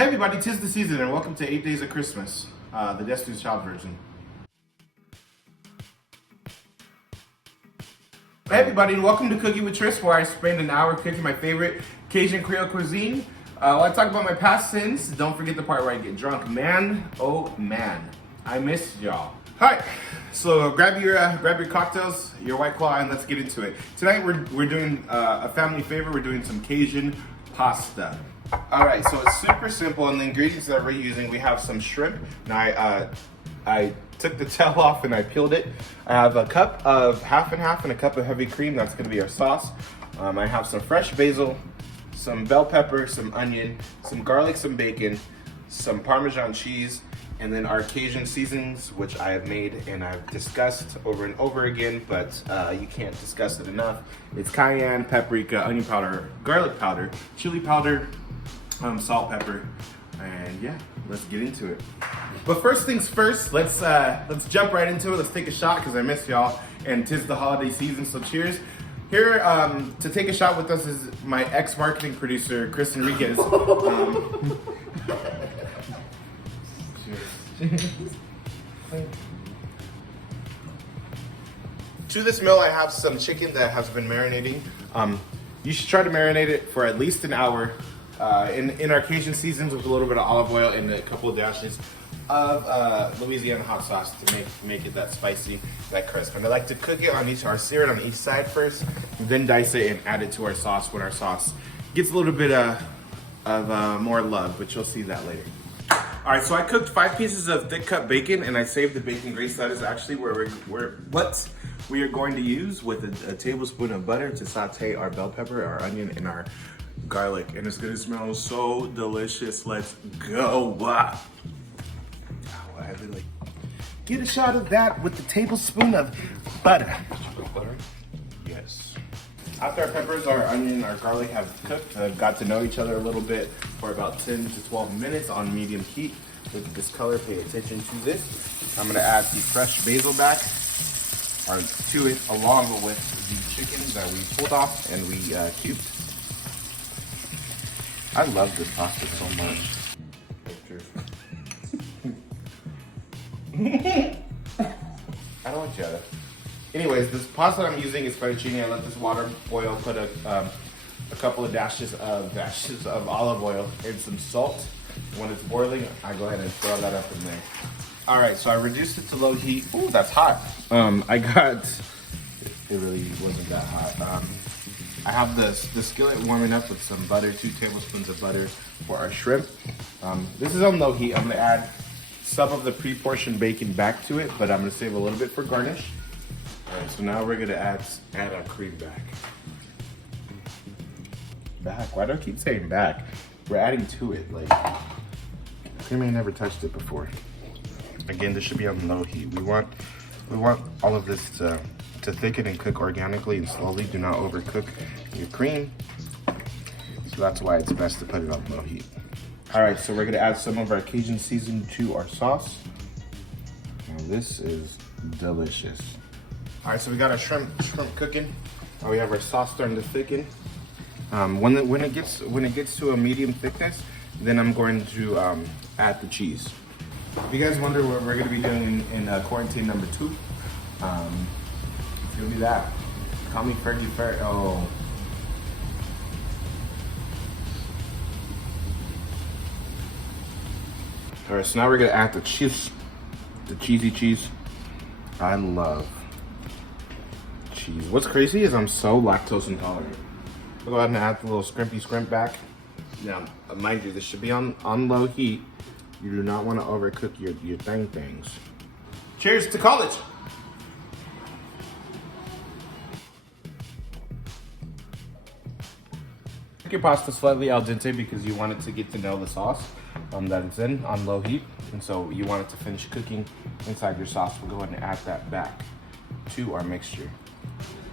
Hey everybody, 'tis the season and welcome to 8 Days of Christmas, the Destiny's Child version. Hey everybody, and welcome to Cooking with Tris, where I spend an hour cooking my favorite Cajun Creole cuisine. While I talk about my past sins, don't forget the part where I get drunk. Man, oh man, I miss y'all. Alright, so grab your cocktails, your White Claw, and let's get into it. Tonight we're doing a family favorite. We're doing some Cajun pasta. Alright, so it's super simple, and the ingredients that we're using, we have some shrimp. Now I took the tail off and I peeled it. I have a cup of half and half and a cup of heavy cream. That's gonna be our sauce. I have some fresh basil, some bell pepper, some onion, some garlic, some bacon, some Parmesan cheese, and then our Cajun seasonings, which I have made and I've discussed over and over again, but you can't discuss it enough. It's cayenne, paprika, onion powder, garlic powder, chili powder, salt, pepper, and yeah, let's get into it. But first things first, let's jump right into it. Let's take a shot because I miss y'all, and 'tis the holiday season, so cheers. Here to take a shot with us is my ex-marketing producer, Chris Enriquez. Cheers. To this meal, I have some chicken that has been marinating. You should try to marinate it for at least an hour. In our Cajun seasons with a little bit of olive oil and a couple of dashes of Louisiana hot sauce to make it that spicy, that crisp. And I like to cook it or sear it on each side first, then dice it and add it to our sauce when our sauce gets a little bit of more love, but you'll see that later. All right, so I cooked 5 pieces of thick cut bacon and I saved the bacon grease. That is actually what we are going to use with a tablespoon of butter to saute our bell pepper, our onion, and our garlic, and it's gonna smell so delicious. Let's go. Wow. Oh, I literally get a shot of that with the tablespoon of butter. Butter? Yes. After our peppers, our onion, our garlic have cooked, got to know each other a little bit for about 10 to 12 minutes on medium heat. Look at this color, pay attention to this. I'm gonna add the fresh basil back to it, along with the chicken that we pulled off and we cubed. I love this pasta so much. I don't want cheddar. Anyways, this pasta I'm using is fettuccine. I let this water boil, put a couple of dashes of olive oil and some salt. When it's boiling, I go ahead and throw that up in there. All right, so I reduced it to low heat. Ooh, that's hot. It really wasn't that hot. I have the skillet warming up with some butter, 2 tablespoons of butter for our shrimp. This is on low heat. I'm gonna add some of the pre-portioned bacon back to it, but I'm gonna save a little bit for garnish. All right, so now we're gonna add our cream back. Back, why do I keep saying back? We're adding to it, like, cream ain't never touched it before. Again, this should be on low heat. We want all of this to thicken and cook organically and slowly. Do not overcook your cream. So that's why it's best to put it on low heat. All right, so we're gonna add some of our Cajun seasoning to our sauce. Now this is delicious. All right, so we got our shrimp cooking. We have our sauce starting to thicken. When it gets to a medium thickness, then I'm going to add the cheese. If you guys wonder what we're gonna be doing in quarantine number 2, it's gonna be that. Call me Fergie Fer. Oh. All right, so now we're gonna add the cheese, the cheesy cheese. I love cheese. What's crazy is I'm so lactose intolerant. I'll go ahead and add the little scrimpy scrimp back. Now, mind you, this should be on low heat. You do not want to overcook your things. Cheers to college. Cook your pasta slightly al dente because you want it to get to know the sauce that it's in on low heat. And so you want it to finish cooking inside your sauce. We'll go ahead and add that back to our mixture.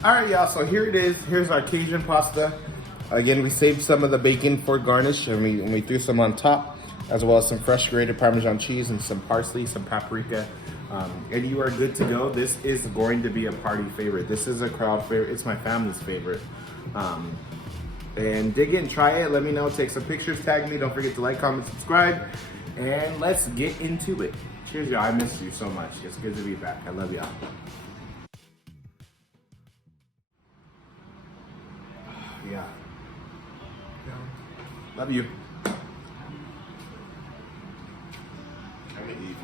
All right, y'all, so here it is. Here's our Cajun pasta. Again, we saved some of the bacon for garnish and we threw some on top, as well as some fresh grated Parmesan cheese and some parsley, some paprika. And you are good to go. This is going to be a party favorite. This is a crowd favorite. It's my family's favorite. And dig in, try it, let me know, take some pictures, tag me. Don't forget to like, comment, subscribe, and let's get into it. Cheers, y'all. I miss you so much. It's good to be back. I love y'all. Yeah. Love you. I'm gonna eat.